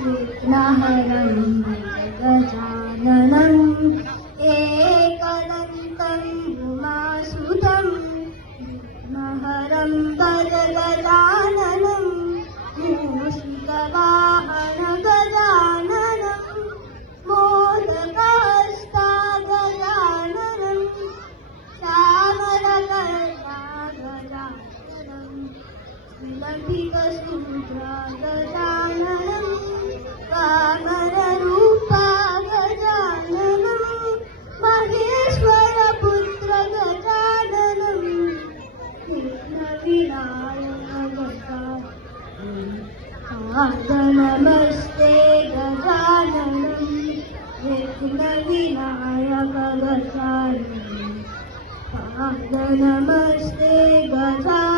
विघ्नहरं गजाननम् एकदन्तं उमासुतं विघ्नहरं गजाननं मूषिकवाहन गजाननं मोदकहस्तं श्यामलकर्णा गजाननं विलम्बितसूत्रा गजाननं वामनरूपा गजाननं महेश्वरपुत्र गजाननं विघ्नविनायक गजाननं नमस्ते गजाननं विघ्नविनायक गजाननं नमस्ते गजाननं